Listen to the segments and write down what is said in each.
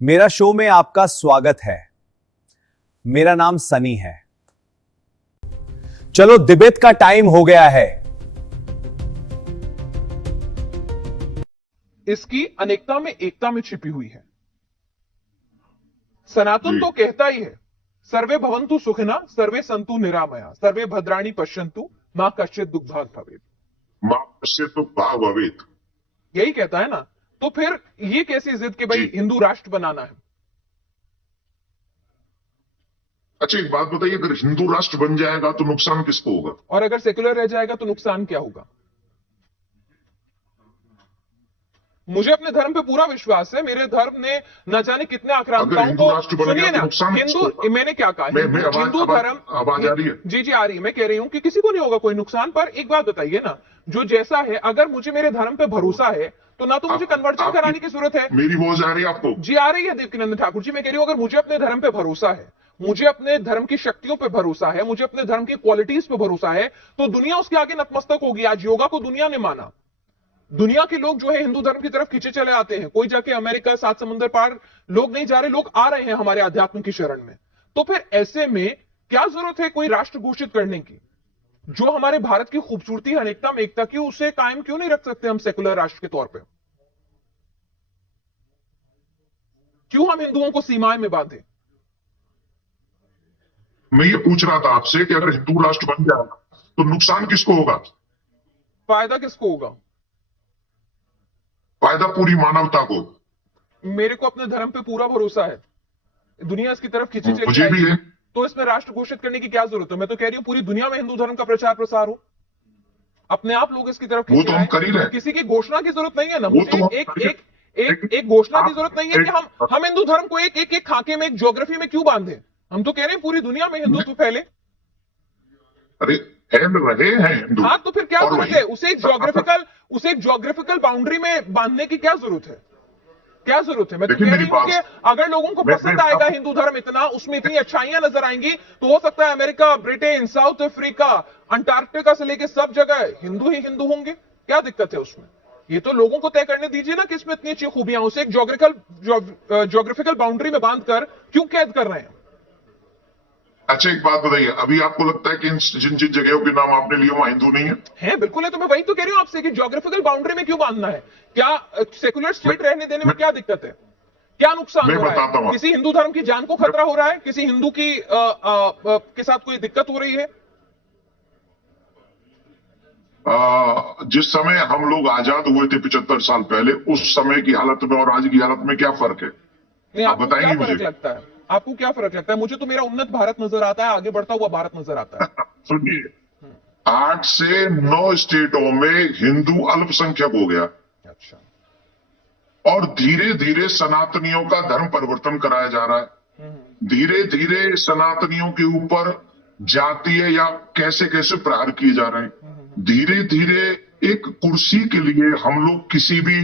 मेरा शो में आपका स्वागत है। मेरा नाम सनी है। चलो डिबेट का टाइम हो गया है। इसकी अनेकता में एकता में छिपी हुई है। सनातन तो कहता ही है, सर्वे भवन्तु सुखिनः, सर्वे सन्तु निरामया, सर्वे भद्राणि पश्यन्तु, मां कश्चित् दुःखभाग् भवेत्। मां कश्चित् दुःखभाग् भवेत्। यही कहता है ना। तो फिर ये कैसी जिद कि भाई हिंदू राष्ट्र बनाना है? अच्छा, एक बात बताइए, अगर हिंदू राष्ट्र बन जाएगा तो नुकसान किसको होगा? और अगर सेक्युलर रह जाएगा तो नुकसान क्या होगा? मुझे अपने धर्म पे पूरा विश्वास है। मेरे धर्म ने न जाने कितने आक्रांताओं को, सुनिए ना, हिंदू, मैंने क्या कहा, हिंदू धर्म, आवाज आ रही है? जी आ रही है। मैं कह रही हूं कि किसी को नहीं होगा कोई नुकसान। पर एक बात बताइए ना, जो जैसा है, अगर मुझे मेरे धर्म पे भरोसा है तो ना तो मुझे कन्वर्जन कराने की जरूरत है। मेरी वॉइस आ रही है आपको? जी आ रही है देवकीनंदन ठाकुर जी। मैं कह रही हूं, अगर मुझे अपने धर्म पे भरोसा है, मुझे अपने धर्म की शक्तियों पे भरोसा है, मुझे अपने धर्म की क्वालिटीज पे भरोसा है, तो दुनिया उसके आगे नतमस्तक होगी। आज योगा को दुनिया ने माना। दुनिया के लोग जो है हिंदू धर्म की तरफ खींचे चले आते हैं। कोई जाके अमेरिका, सात समुद्र पार लोग नहीं जा रहे, लोग आ रहे हैं हमारे अध्यात्म की शरण में। तो फिर ऐसे में क्या जरूरत है कोई राष्ट्र घोषित करने की? जो हमारे भारत की खूबसूरती है, अनेकता में एकता की, उसे कायम क्यों नहीं रख सकते हम सेकुलर राष्ट्र के तौर पर? क्यों हम हिंदुओं को सीमाएं में बांधे? मैं ये पूछ रहा था आपसे कि अगर हिंदू राष्ट्र बन जाएगा तो नुकसान किसको होगा? फायदा किसको होगा? फायदा पूरी मानवता को। मेरे को अपने धर्म पे पूरा भरोसा है। दुनिया इसकी तरफ खींची चली मुझे भी है। तो इसमें राष्ट्र घोषित करने की क्या जरूरत है? मैं तो कह रही हूं पूरी दुनिया में हिंदू धर्म का प्रचार प्रसार हो, अपने आप लोग इसकी तरफ वो तो हम कर ही रहे हैं। किसी की घोषणा की जरूरत नहीं है ना। वो मुझे तो एक घोषणा की जरूरत नहीं है कि हम हिंदू धर्म को एक खाके में, एक ज्योग्राफी में क्यों बांधे। हम तो कह रहे हैं पूरी दुनिया में हिंदुत्व फैले। अरे फैल रहे हैं हिंदू। हाँ, तो फिर क्या जरूरत है उसे एक ज्योग्राफिकल बाउंड्री में बांधने की? क्या जरूरत है? क्या जरूरत है? मैं तो कह रही हूं कि अगर लोगों को पसंद आएगा हिंदू धर्म इतना, उसमें इतनी अच्छाइयां नजर आएंगी, तो हो सकता है America, Britain, south Africa, Antarctica से लेकर सब जगह हिंदू ही हिंदू होंगे। क्या दिक्कत है उसमें? ये तो लोगों को तय करने दीजिए ना कि इसमें इतनी अच्छी खूबियां। उसे एक ज्योग्राफिकल बाउंड्री में बांध कर क्यों कैद कर रहे हैं? अच्छा, एक बात बताइए, अभी आपको लगता है कि जिन जिन जगहों के नाम आपने लिए वहां हिंदू नहीं है? बिल्कुल है। तो मैं वही तो कह रही हूं आपसे कि ज्योग्राफिकल बाउंड्री में क्यों बांधना है? क्या सेकुलर स्टेट रहने देने में क्या दिक्कत है? क्या नुकसान हो रहा है? किसी हिंदू धर्म की जान को खतरा हो रहा है? किसी हिंदू की के साथ कोई दिक्कत हो रही है? जिस समय हम लोग आजाद हुए थे 75 साल पहले, उस समय की हालत में और आज की हालत में क्या फर्क है? आप बताएंगे मुझे? लगता है आपको क्या फर्क लगता है? मुझे तो मेरा उन्नत भारत नजर आता है, आगे बढ़ता हुआ भारत नजर आता है। सुनिए, 8 से 9 स्टेटों में हिंदू अल्पसंख्यक हो गया। अच्छा। और धीरे धीरे सनातनियों का धर्म परिवर्तन कराया जा रहा है। धीरे धीरे सनातनियों के ऊपर जातीय या कैसे कैसे प्रहार किए जा रहे हैं। धीरे धीरे एक कुर्सी के लिए हम लोग किसी भी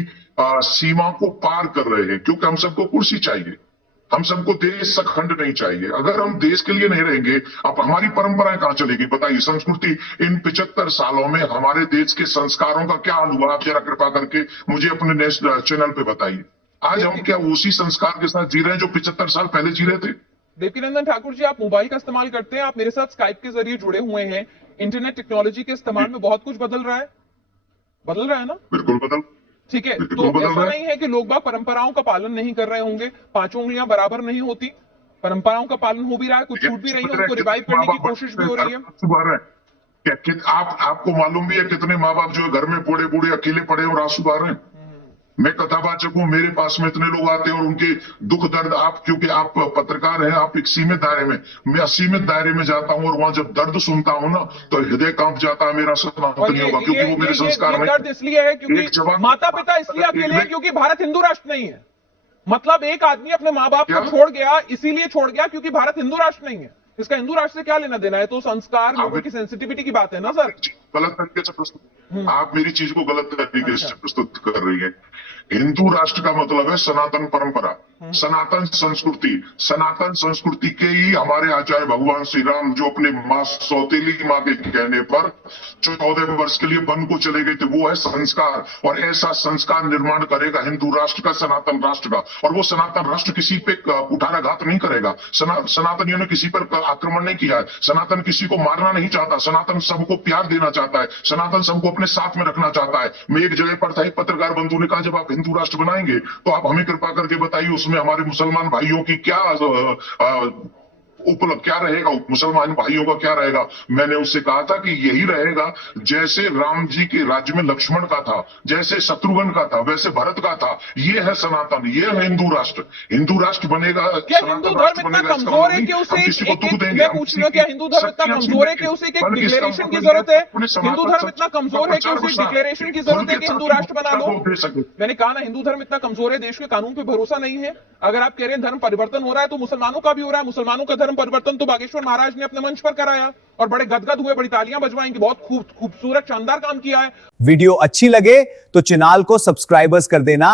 सीमा को पार कर रहे हैं, क्योंकि हम सबको कुर्सी चाहिए, हम सबको देश सखंड नहीं चाहिए। अगर हम देश के लिए नहीं रहेंगे, अब हमारी परंपराएं कहां चलेगी? बताइए, संस्कृति। इन 75 सालों में हमारे देश के संस्कारों का क्या हाल हुआ? आप जरा कृपा करके मुझे अपने नेशनल चैनल पे बताइए। आज हम क्या उसी संस्कार के साथ जी रहे हैं जो 75 साल पहले जी रहे थे? देवकीनंदन ठाकुर जी, आप मोबाइल का इस्तेमाल करते हैं, आप मेरे साथ स्काइप के जरिए जुड़े हुए हैं। इंटरनेट टेक्नोलॉजी के इस्तेमाल में बहुत कुछ बदल रहा है ना? बिल्कुल बदल। ठीक है। तो ऐसा नहीं है कि लोग बाग परंपराओं का पालन नहीं कर रहे होंगे, पांचों उंगलियां बराबर नहीं होती। परंपराओं का पालन हो भी रहा है, कुछ छूट भी रही है, उनको रिवाइव करने की कोशिश भी हो रही है। आपको मालूम भी है कितने माँ बाप जो है घर में बूढ़े बूढ़े अकेले पड़े और आंसू बहा रहे हैं? मैं कथावाचक हूं, मेरे पास में इतने लोग आते हैं और उनके दुख दर्द, आप क्योंकि आप पत्रकार हैं, आप एक सीमित दायरे में, मैं असीमित दायरे में जाता हूं और वहां जब दर्द सुनता हूं ना तो हृदय कांप जाता है मेरा। सनातनियों का, क्योंकि वो मेरे संस्कार में दर्द इसलिए है क्योंकि माता पिता इसलिए अकेले हैं क्योंकि भारत हिंदू राष्ट्र नहीं है। मतलब एक आदमी अपने माँ बाप को छोड़ गया, इसीलिए छोड़ गया क्योंकि भारत हिंदू राष्ट्र नहीं है। इसका हिंदू राष्ट्र से क्या लेना देना है? तो संस्कार, लोगों की सेंसिटिविटी की बात है ना सर। गलत तरीके से प्रस्तुत, आप मेरी चीज को गलत तरीके से प्रस्तुत कर रही है। हिंदू राष्ट्र का मतलब है सनातन परंपरा। सनातन संस्कृति के ही हमारे आचार्य भगवान श्री राम जो अपने मां सौतेली मां के कहने पर 14 वर्ष के लिए वन को चले गए थे, वो है संस्कार। और ऐसा संस्कार निर्माण करेगा हिंदू राष्ट्र का, सनातन राष्ट्र का। और वो सनातन राष्ट्र किसी पे कुठाराघात नहीं करेगा। सनातनियों ने किसी पर आक्रमण नहीं किया है। सनातन किसी को मारना नहीं चाहता। सनातन सबको प्यार देना चाहता है। सनातन सबको अपने साथ में रखना चाहता है। मैं एक जगह पर था, एक पत्रकार बंधु ने कहा जब आप हिंदू राष्ट्र बनाएंगे तो आप हमें कृपा करके बताइए उसमें हमारे मुसलमान भाइयों की क्या उपलब्ध क्या रहेगा, मुसलमान भाइयों का क्या रहेगा। मैंने उससे कहा था कि यही रहेगा जैसे राम जी के राज्य में लक्ष्मण का था, जैसे शत्रुघ्न का था, वैसे भरत का था। ये है सनातन, ये है हिंदू राष्ट्र। हिंदू राष्ट्र बनेगा। क्या हिंदू धर्म इतना कमजोर है कि उसे मैं पूछ रहा हूं, क्या हिंदू धर्म इतना कमजोर है कि उसे एक डिक्लेरेशन की जरूरत है? हिंदू धर्म इतना कमजोर है कि उसे डिक्लेरेशन की जरूरत है कि हिंदू राष्ट्र बना लो? मैंने कहा ना, हिंदू धर्म इतना कमजोर है, देश के कानून पे भरोसा नहीं है। अगर आप कह रहे हैं धर्म परिवर्तन हो रहा है तो मुसलमानों का भी हो रहा है। मुसलमानों का धर्म परिवर्तन तो बागेश्वर महाराज ने अपने मंच पर कराया और बड़े गदगद हुए, बड़ी तालियां बजवाएंगे, बहुत खूबसूरत शानदार काम किया है। वीडियो अच्छी लगे तो चैनल को सब्सक्राइबर्स कर देना।